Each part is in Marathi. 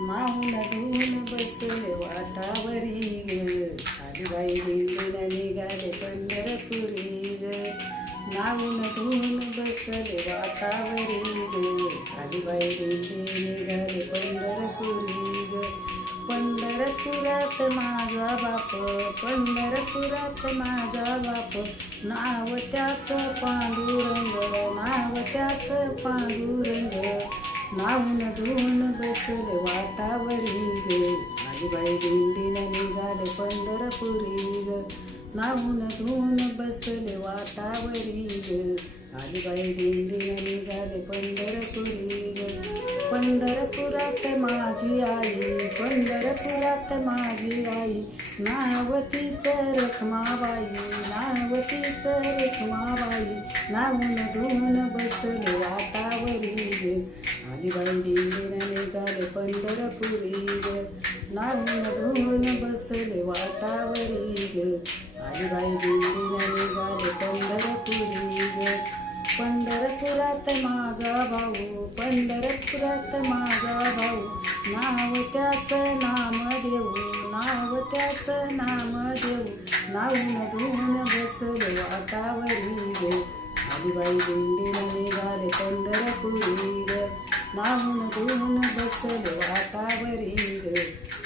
माऊन धुवून बसले वाटावरी ग आलीबाई दिंडीला निघाले पंढरपुरी ग माऊन धुवून बसले वाटावरी ग आलीबाई दिंडी निघाले पंढरपुरी ग पंढरपुरात माझा बाप पंढरपुरात माझा बाप नाव त्याचं पांडुरंग नाव त्याचं पांडुरंग माऊन धुवून बसले वाटावरी ग आलीबाई दिंडीला निघाले पंढरपुरी ग माऊन धुवून बसले वाटावरी ग आलीबाई दिंडीला निघाले पंढरपुरी ग पंढरपुरात माझी आई पंढरपुरात माझी आई नाव तिचं रखमाबाई नाव तिचं रखमाबाई माऊन धुवून बसले वाटावरी ग आलीबाई दिंडीला निघाले पंढरपुरी ग माऊन धुवून बसले वाटावरी ग आलीबाई दिंडीला निघाले पंढरपुरी ग पंढरपुरात माझा भाऊ पंढरपुरात माझा भाऊ नाव त्याचं नाम देऊ नाव त्याचं नाम देऊ नाऊन धुवून बसले वाटावरी ग आलीबाई दिंडीला निघाले पंढरपुरी ग नाऊन धुवून बसले वाटावरी ग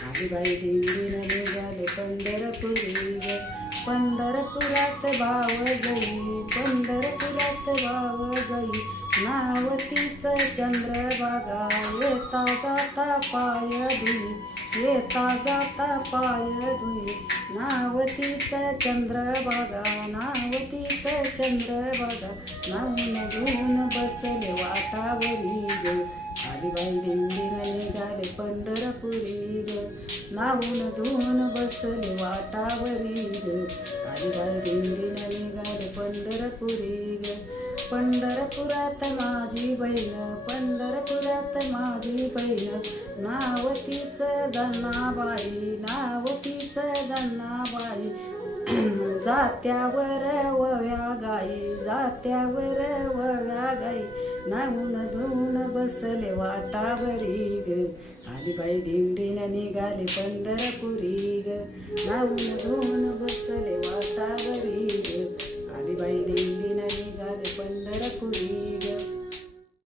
आलीबाई दिंडीला निघाले पंढरपुरी ग पंढरपुरात भाव गई पंढरपुरात भाव गई नाव तिचं चंद्रभागा येता जाता पाय धुई येता जाता पाय धुई नाव तिचं चंद्रभागा नाव तिचं चंद्रभागा नाऊन धुवून बसले वाटावरी ग आलीबाई दिंडीला निघाले पंढरपुरी ग नाऊन धुवून बसले वाटावरी ग आलीबाई दिंडीला निघाले पंढरपुरी ग पंढरपुरात माझी बहीण पंढरपुरात माझी बहीण नाव तिचं धनाबाई नाव तिचं धनाबाई जात्यावर वव्या गाई जात्यावर वव्या गाई नाऊन धुवून बसले वाटावरी ग आलीबाई दिंडीला निघाले पंढरपुरी ग नाऊन धुवून बसले वाटावरी ग आलीबाई दिंडीला निघाले पंढरपुरी ग